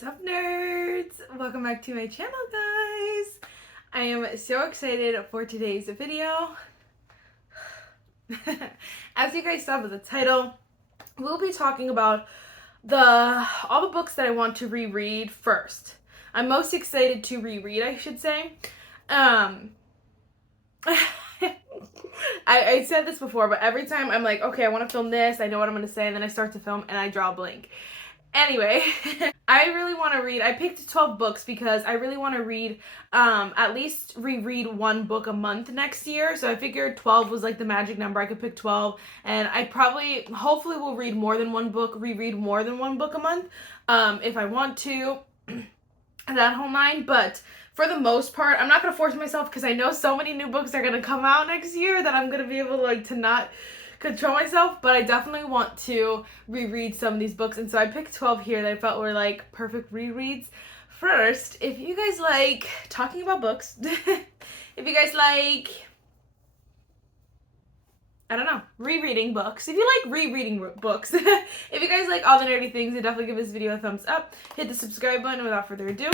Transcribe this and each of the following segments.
Sup nerds! Welcome back to my channel, guys! I am so excited for today's video. As you guys saw with the title, we'll be talking about all the books that I want to reread first. I'm most excited to reread, I should say. I said this before, but every time I'm like, okay, I want to film this, I know what I'm going to say, and then I start to film and I draw a blank. Anyway, I really want to read. I picked 12 books because I really want to read, at least reread one book a month next year. So I figured 12 was like the magic number. I could pick 12, and I hopefully will read more than one book, reread more than one book a month, if I want to, that whole nine. But for the most part, I'm not going to force myself because I know so many new books are going to come out next year that I'm going to be able to not control myself, but I definitely want to reread some of these books, and so I picked 12 here that I felt were like perfect rereads. First, if you guys like talking about books, if you guys like, I don't know, rereading books, if you like rereading books, if you guys like all the nerdy things, then definitely give this video a thumbs up, hit the subscribe button. Without further ado,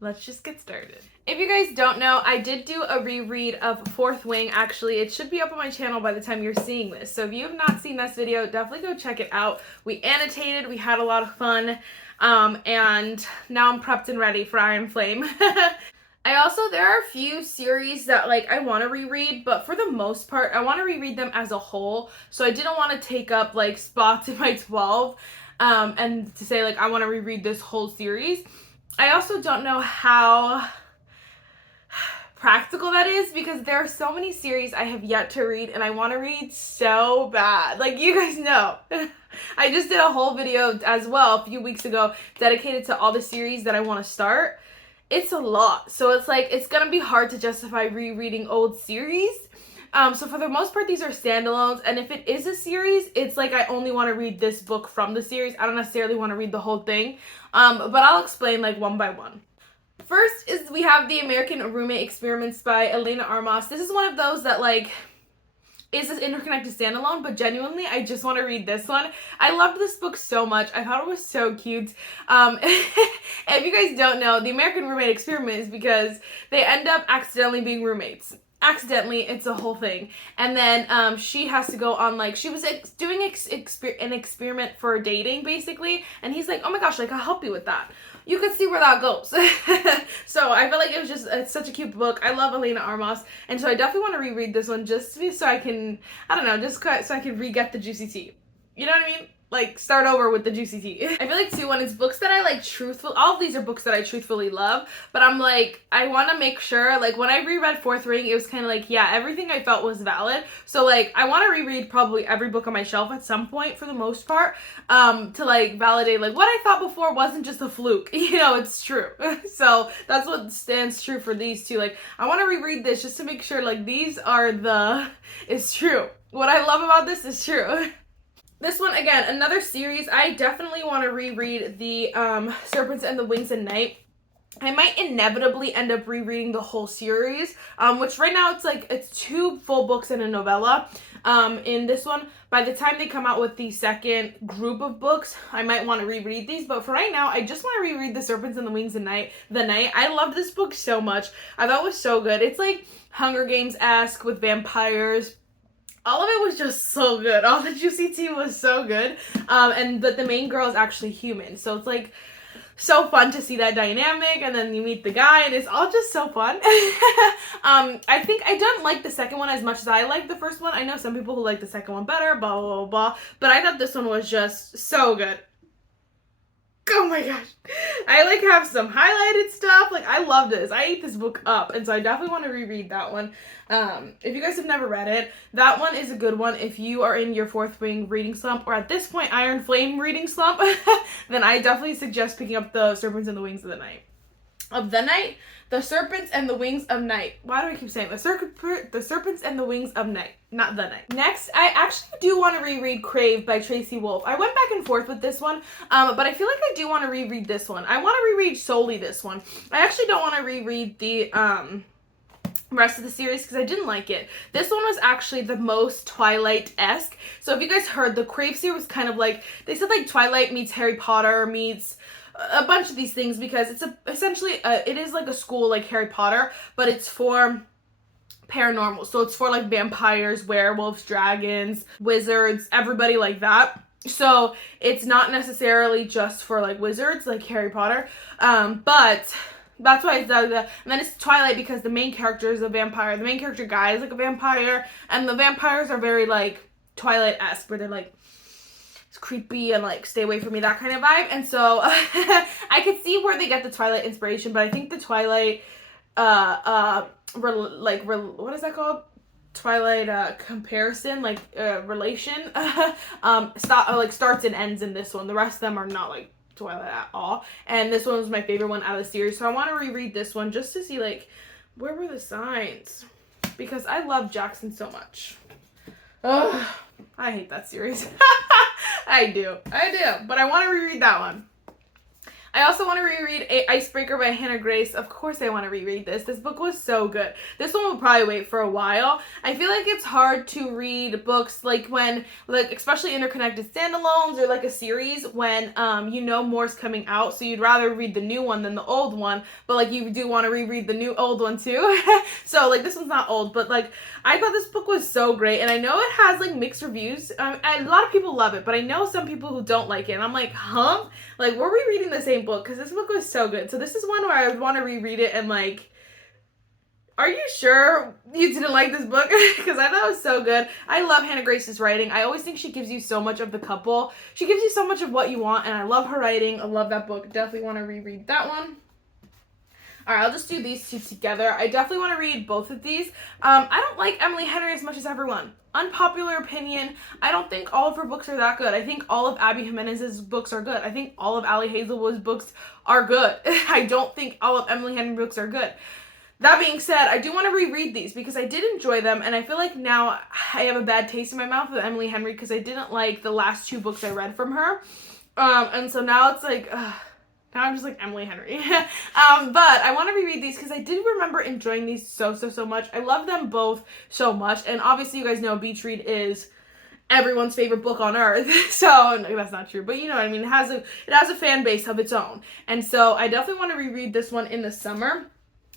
let's just get started. If you guys don't know, I did do a reread of Fourth Wing. Actually, it should be up on my channel by the time you're seeing this. So if you have not seen this video, definitely go check it out. We annotated, we had a lot of fun, and now I'm prepped and ready for Iron Flame. There are a few series that I want to reread, but for the most part, I want to reread them as a whole. So I didn't want to take up spots in my 12, and to say I want to reread this whole series. I also don't know how practical that is because there are so many series I have yet to read and I want to read so bad. You guys know. I just did a whole video as well a few weeks ago dedicated to all the series that I want to start. It's a lot. So it's going to be hard to justify rereading old series. So for the most part, these are standalones, and if it is a series, it's I only want to read this book from the series. I don't necessarily want to read the whole thing, but I'll explain one by one. First is we have The American Roommate Experiments by Elena Armas. This is one of those that is this interconnected standalone, but genuinely, I just want to read this one. I loved this book so much. I thought it was so cute. If you guys don't know, The American Roommate Experiment is because they end up accidentally being roommates. Accidentally, it's a whole thing, and then she has to go on she was doing an experiment for dating basically, and he's like, oh my gosh, I'll help you with that. You could see where that goes. So I feel it's such a cute book. I love Elena Armas, and so I definitely want to reread this one just so I can, I don't know, just so I can re-get the juicy tea. You know what I mean? Start over with the juicy tea. I feel too, when it's books that I truthfully, all of these are books that I truthfully love, but I'm I want to make sure, when I reread Fourth Ring, it was kind of yeah, everything I felt was valid. So I want to reread probably every book on my shelf at some point for the most part, to validate what I thought before wasn't just a fluke. You know, it's true. So that's what stands true for these two. I want to reread this just to make sure these are it's true. What I love about this is true. This one, again, another series. I definitely want to reread the Serpents and the Wings of Night. I might inevitably end up rereading the whole series, which right now it's 2 full books and a novella. In this one, by the time they come out with the second group of books, I might want to reread these. But for right now, I just want to reread the Serpents and the Wings of Night. I loved this book so much. I thought it was so good. It's Hunger Games-esque with vampires. All of it was just so good. All the juicy tea was so good. But the main girl is actually human. So it's so fun to see that dynamic, and then you meet the guy, and it's all just so fun. I think I don't like the second one as much as I like the first one. I know some people who like the second one better, blah, blah, blah, blah. But I thought this one was just so good. Oh my gosh. I have some highlighted stuff. I love this. I ate this book up, and so I definitely want to reread that one. If you guys have never read it, that one is a good one if you are in your Fourth Wing reading slump, or at this point Iron Flame reading slump. Then I definitely suggest picking up the Serpents and the Wings of the Night. The Serpents and the Wings of Night. Why do I keep saying the Serpents and the Wings of Night, not the night? Next, I actually do want to reread Crave by Tracy Wolff. I went back and forth with this one, but I feel I do want to reread this one. I want to reread solely this one. I actually don't want to reread the rest of the series because I didn't like it. This one was actually the most Twilight-esque. So if you guys heard, the Crave series was kind of like, they said like Twilight meets Harry Potter meets a bunch of these things, because it's essentially it is like a school like Harry Potter, but it's for paranormal. So it's for like vampires, werewolves, dragons, wizards, everybody like that. So it's not necessarily just for like wizards like Harry Potter, but that's why it's and then it's Twilight because the main character is a vampire. The main character guy is like a vampire, and the vampires are very like Twilight-esque, where they're like, it's creepy and like stay away from me, that kind of vibe. And so I could see where they get the Twilight inspiration, but I think the Twilight what is that called? Twilight comparison, like relation starts and ends in this one. The rest of them are not like Twilight at all, and this one was my favorite one out of the series, so I want to reread this one just to see like where were the signs, because I love Jackson so much. Ugh, I hate that series. I do, but I want to reread that one. I also want to reread Icebreaker by Hannah Grace. Of course I want to reread this. This book was so good. This one will probably wait for a while. I feel like it's hard to read books like when, like especially interconnected standalones or like a series when you know more's coming out, so you'd rather read the new one than the old one, but like you do want to reread the old one too. So like this one's not old, but like I thought this book was so great, and I know it has like mixed reviews. A lot of people love it, but I know some people who don't like it, and I'm like, huh? Like, were we reading the same book? Because this book was so good. So this is one where I would want to reread it and like, are you sure you didn't like this book? Because I thought it was so good. I love Hannah Grace's writing. I always think she gives you so much of the couple. She gives you so much of what you want, and I love her writing. I love that book. Definitely want to reread that one. Alright, I'll just do these two together. I definitely want to read both of these. I don't like Emily Henry as much as everyone. Unpopular opinion, I don't think all of her books are that good. I think all of Abby Jimenez's books are good. I think all of Ali Hazelwood's books are good. I don't think all of Emily Henry books are good. That being said, I do want to reread these because I did enjoy them, and I feel like now I have a bad taste in my mouth with Emily Henry because I didn't like the last two books I read from her. And so now it's like, now I'm just like Emily Henry. But I want to reread these because I did remember enjoying these so much. I love them both so much. And obviously you guys know Beach Read is everyone's favorite book on earth. So no, that's not true, but you know what I mean. It has a fan base of its own. And so I definitely want to reread this one in the summer,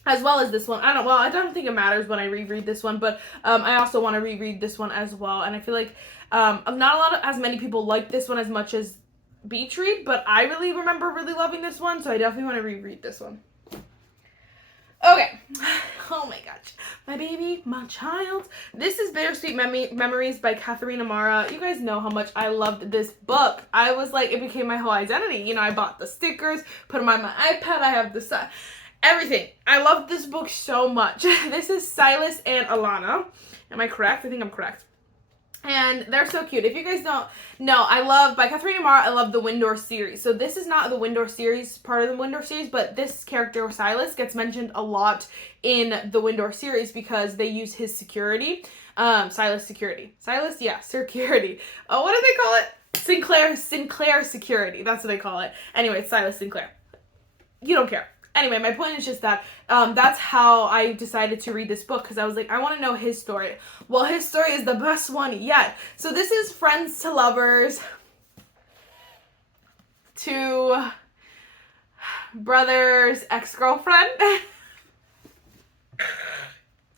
as well as this one. I don't think it matters when I reread this one, but I also want to reread this one as well. And I feel like not as many people like this one as much as Beach Read, but I really remember really loving this one, so I definitely want to reread this one. Okay. Oh my gosh. My baby, my child. This is Bittersweet Memories by Katharina Mara. You guys know how much I loved this book. I was like, it became my whole identity. You know, I bought the stickers, put them on my iPad, I have the everything. I love this book so much. This is Silas and Alana. Am I correct? I think I'm correct. And they're so cute. If you guys don't know, by Katharina Mara, I love the Windor series. So this is not the Windor series, part of the Windor series, but this character, Silas, gets mentioned a lot in the Windor series because they use his security. Silas Security. Silas, yeah, Security. Oh, what do they call it? Sinclair Security. That's what they call it. Anyway, it's Silas Sinclair. You don't care. Anyway, my point is just that that's how I decided to read this book, because I was like, I want to know his story. Well, his story is the best one yet. So this is friends to lovers to brother's ex-girlfriend.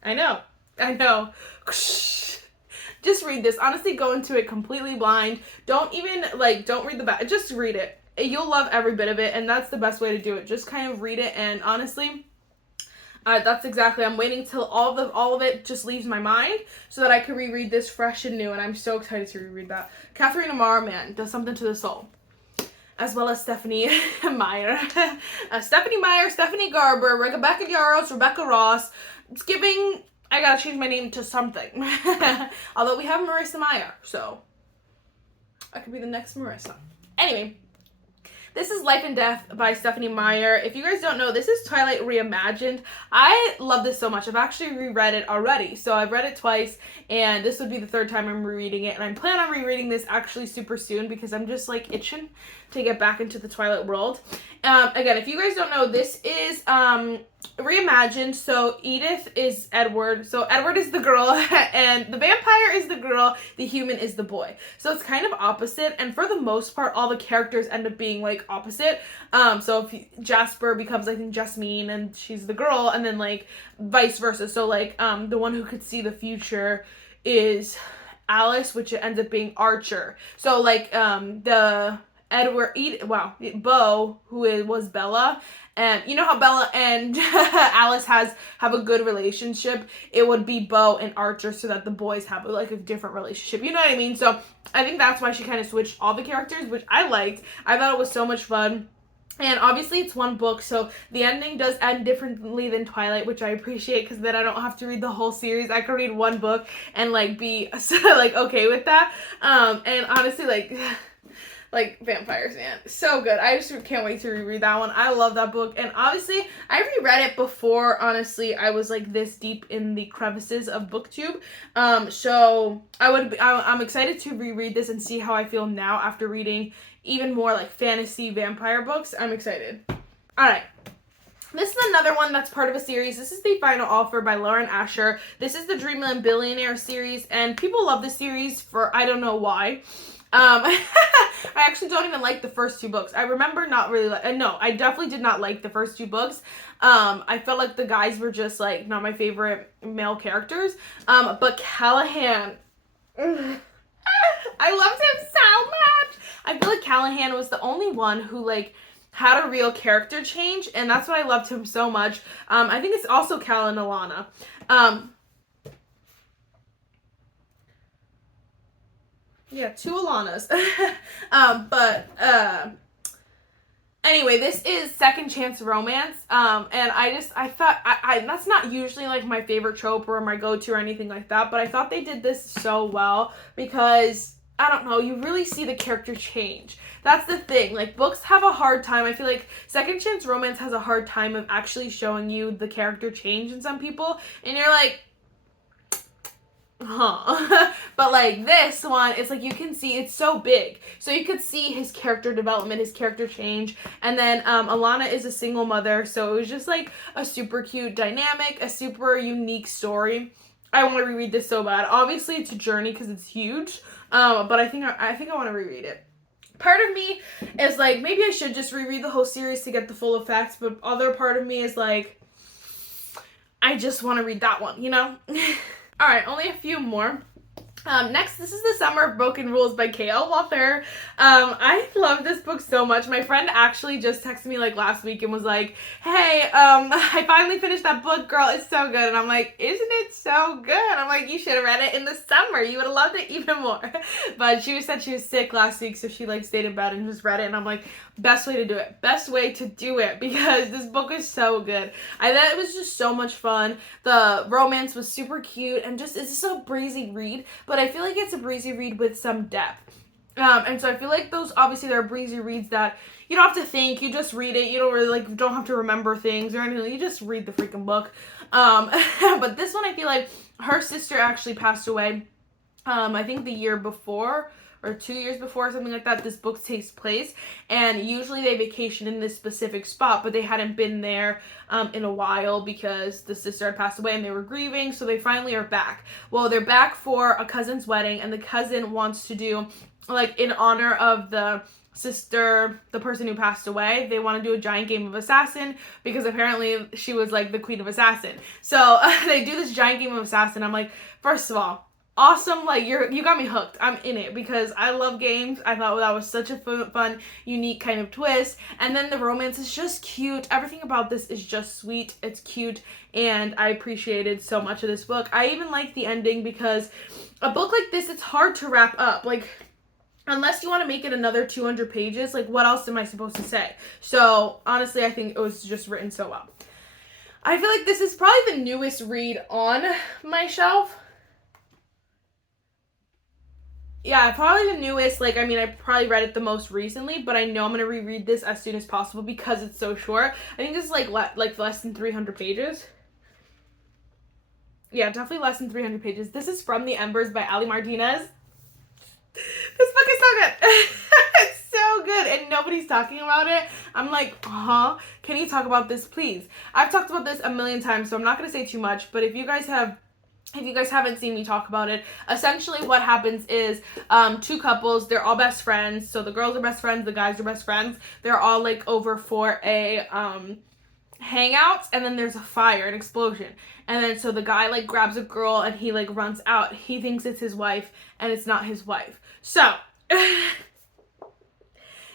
I know. Just read this. Honestly, go into it completely blind. Don't read the back. Just read it. You'll love every bit of it, and that's the best way to do it. Just kind of read it, and honestly, that's exactly, I'm waiting till all of it just leaves my mind so that I can reread this fresh and new, and I'm so excited to reread that. Katharina Mara, man, does something to the soul. As well as Stephanie Meyer. Stephanie Meyer, Stephanie Garber, Rebecca Yarros, Rebecca Ross. It's giving, I gotta change my name to something. Although we have Marissa Meyer, so I could be the next Marissa. Anyway, this is Life and Death by Stephanie Meyer. If you guys don't know, this is Twilight Reimagined. I love this so much. I've actually reread it already. So I've read it twice, and this would be the third time I'm rereading it. And I'm planning on rereading this actually super soon because I'm just like itching to get back into the Twilight world. Again, if you guys don't know, this is reimagined. So Edith is Edward. So Edward is the girl and the vampire is the girl, the human is the boy. So it's kind of opposite, and for the most part all the characters end up being like opposite. So if Jasper becomes, I think, Jasmine and she's the girl, and then like vice versa. So like the one who could see the future is Alice, which ends up being Archer. So like the Beau, who was Bella, and you know how Bella and Alice have a good relationship. It would be Beau and Archer, so that the boys have like a different relationship. You know what I mean? So I think that's why she kind of switched all the characters, which I liked. I thought it was so much fun. And obviously it's one book, so the ending does end differently than Twilight, which I appreciate, because then I don't have to read the whole series. I can read one book and like be like okay with that. And honestly, like vampires, man, so good. I just can't wait to reread that one. I love that book, and obviously I reread it before, honestly, I was like this deep in the crevices of BookTube. So I'm excited to reread this and see how I feel now after reading even more like fantasy vampire books. I'm excited. All right. This is another one that's part of a series. This is The Final Offer by Lauren Asher. This is the Dreamland Billionaire series, and people love this series for I don't know why. I actually don't even like the first two books. I remember not really no, I definitely did not like the first two books. I felt like the guys were just like not my favorite male characters. But Callahan, I loved him so much. I feel like Callahan was the only one who like had a real character change, and that's why I loved him so much. I think it's also Cal and Alana. Yeah, two Alanas. Anyway, this is Second Chance Romance. And I thought, that's not usually like my favorite trope or my go-to or anything like that, but I thought they did this so well because, I don't know, you really see the character change. That's the thing. Like, books have a hard time. I feel like Second Chance Romance has a hard time of actually showing you the character change in some people, and you're like, huh. But like this one, it's like you can see it's so big, so you could see his character development, his character change. And then Alana is a single mother, so it was just like a super cute dynamic, a super unique story. I want to reread this so bad. Obviously it's a journey because it's huge, but I think I want to reread it. Part of me is like, maybe I should just reread the whole series to get the full effects, but other part of me is like, I just want to read that one, you know? All right, only a few more. Next, this is The Summer of Broken Rules by K.L. Walker. I love this book so much. My friend actually just texted me like last week and was like, hey, I finally finished that book, girl. It's so good. And I'm like, isn't it so good? I'm like, you should have read it in the summer. You would have loved it even more. But she said she was sick last week, so she like stayed in bed and just read it. And I'm like, best way to do it. Best way to do it, because this book is so good. I thought it was just so much fun. The romance was super cute, and just, it's just a breezy read. But I feel like it's a breezy read with some depth. And so I feel like those, obviously there are breezy reads that you don't have to think, you just read it. You don't really like, don't have to remember things or anything. You just read the freaking book. But this one, I feel like her sister actually passed away, I think the year before, or 2 years before, something like that, this book takes place. And usually they vacation in this specific spot, but they hadn't been there in a while because the sister had passed away and they were grieving, so they finally are back. Well, they're back for a cousin's wedding, and the cousin wants to do, like, in honor of the sister, the person who passed away, they want to do a giant game of assassin, because apparently she was, like, the queen of assassin. So they do this giant game of assassin. I'm like, first of all, awesome, like you got me hooked. I'm in it because I love games. I thought that was such a fun, unique kind of twist. And then the romance is just cute. Everything about this is just sweet. It's cute, and I appreciated so much of this book. I even like the ending, because a book like this, it's hard to wrap up. Like, unless you want to make it another 200 pages, like what else am I supposed to say? So honestly, I think it was just written so well. I feel like this is probably the newest read on my shelf. Yeah, probably the newest. Like, I mean, I probably read it the most recently, but I know I'm going to reread this as soon as possible because it's so short. I think this is like less than 300 pages. Yeah, definitely less than 300 pages. This is From the Embers by Ali Martinez. This book is so good. It's so good and nobody's talking about it. I'm like, can you talk about this, please? I've talked about this a million times, so I'm not going to say too much, but if you guys haven't seen me talk about it, essentially what happens is two couples, they're all best friends. So the girls are best friends, the guys are best friends. They're all like over for a hangouts, and then there's a fire, an explosion. And then so the guy like grabs a girl and he like runs out. He thinks it's his wife and it's not his wife. So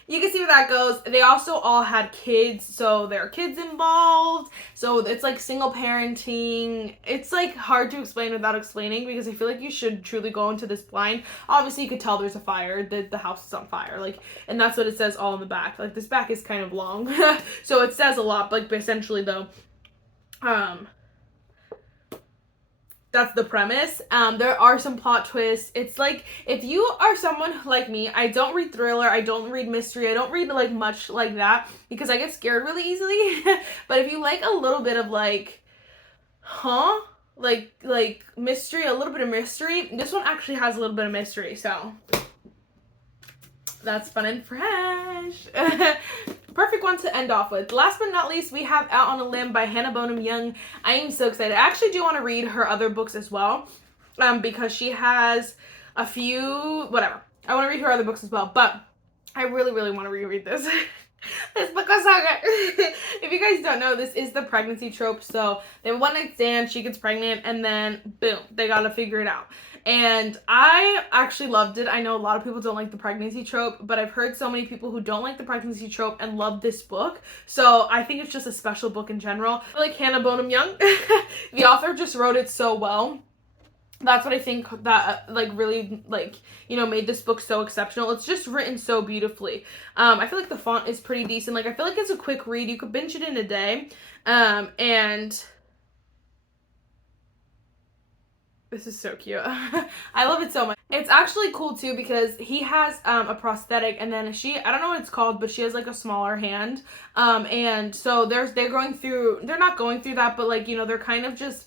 you can see where that goes. They also all had kids, so there are kids involved. So it's like single parenting. It's like hard to explain without explaining because I feel like you should truly go into this blind. Obviously, you could tell there's a fire. The house is on fire. Like, and that's what it says all in the back. Like, this back is kind of long. So it says a lot, but essentially though, that's the premise. There are some plot twists. It's like, if you are someone like me, I don't read thriller, I don't read mystery, I don't read like much like that because I get scared really easily. But if you like a little bit of like, like mystery, a little bit of mystery, this one actually has a little bit of mystery, so that's fun and fresh. Perfect one to end off with. Last but not least, we have Out on a Limb by Hannah Bonham Young. I am so excited. I actually do want to read her other books as well, because she has a few, whatever. I want to read her other books as well, but I really, really want to reread this. This book was so good. If you guys don't know, this is the pregnancy trope. So they have one night stand, she gets pregnant, and then boom, they gotta figure it out. And I actually loved it. I know a lot of people don't like the pregnancy trope, but I've heard so many people who don't like the pregnancy trope and love this book. So I think it's just a special book in general. I like Hannah Bonham Young. The author just wrote it so well. That's what I think that like really like, you know, made this book so exceptional. It's just written so beautifully. I feel like the font is pretty decent. Like, I feel like it's a quick read. You could binge it in a day. And this is so cute. I love it so much. It's actually cool too because he has a prosthetic, and then I don't know what it's called, but she has like a smaller hand. And so they're not going through that, but like, you know, they're kind of just,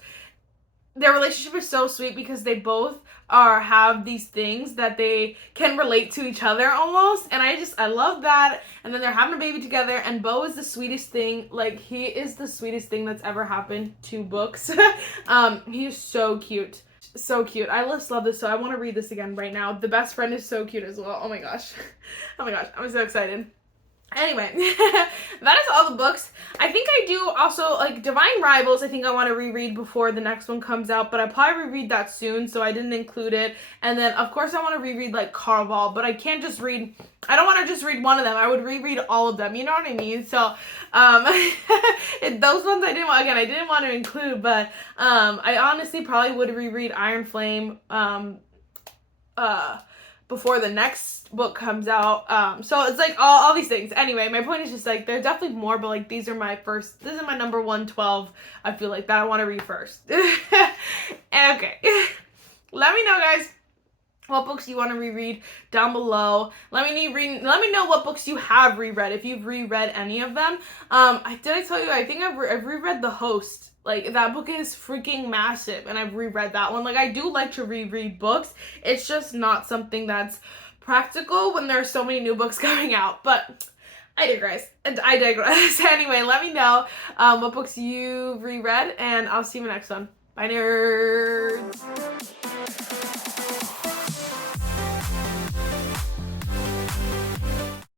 their relationship is so sweet because they both have these things that they can relate to each other almost, and I love that. And then they're having a baby together, and Beau is the sweetest thing. Like, he is the sweetest thing that's ever happened to books. He is so cute. So cute. I just love this, so I want to read this again right now. The best friend is so cute as well. Oh my gosh. Oh my gosh. I'm so excited. Anyway, that is all the books. I think I do also, like, Divine Rivals, I think I want to reread before the next one comes out, but I'll probably reread that soon, so I didn't include it. And then, of course, I want to reread, like, Carval, but I don't want to just read one of them. I would reread all of them, you know what I mean? So, those ones I didn't want to include, but I honestly probably would reread Iron Flame, before the next book comes out. So it's like all these things. Anyway, my point is just like, there's definitely more, but like this is my number 112. I feel like that I want to read first. Okay. Let me know, guys, what books you want to reread down below. Let me know what books you have reread, if you've reread any of them. Did I tell you, I think I've reread The Host. Like, that book is freaking massive, and I've reread that one. Like, I do like to reread books. It's just not something that's practical when there are so many new books coming out. But I digress. Anyway, let me know what books you reread, and I'll see you in the next one. Bye, nerds.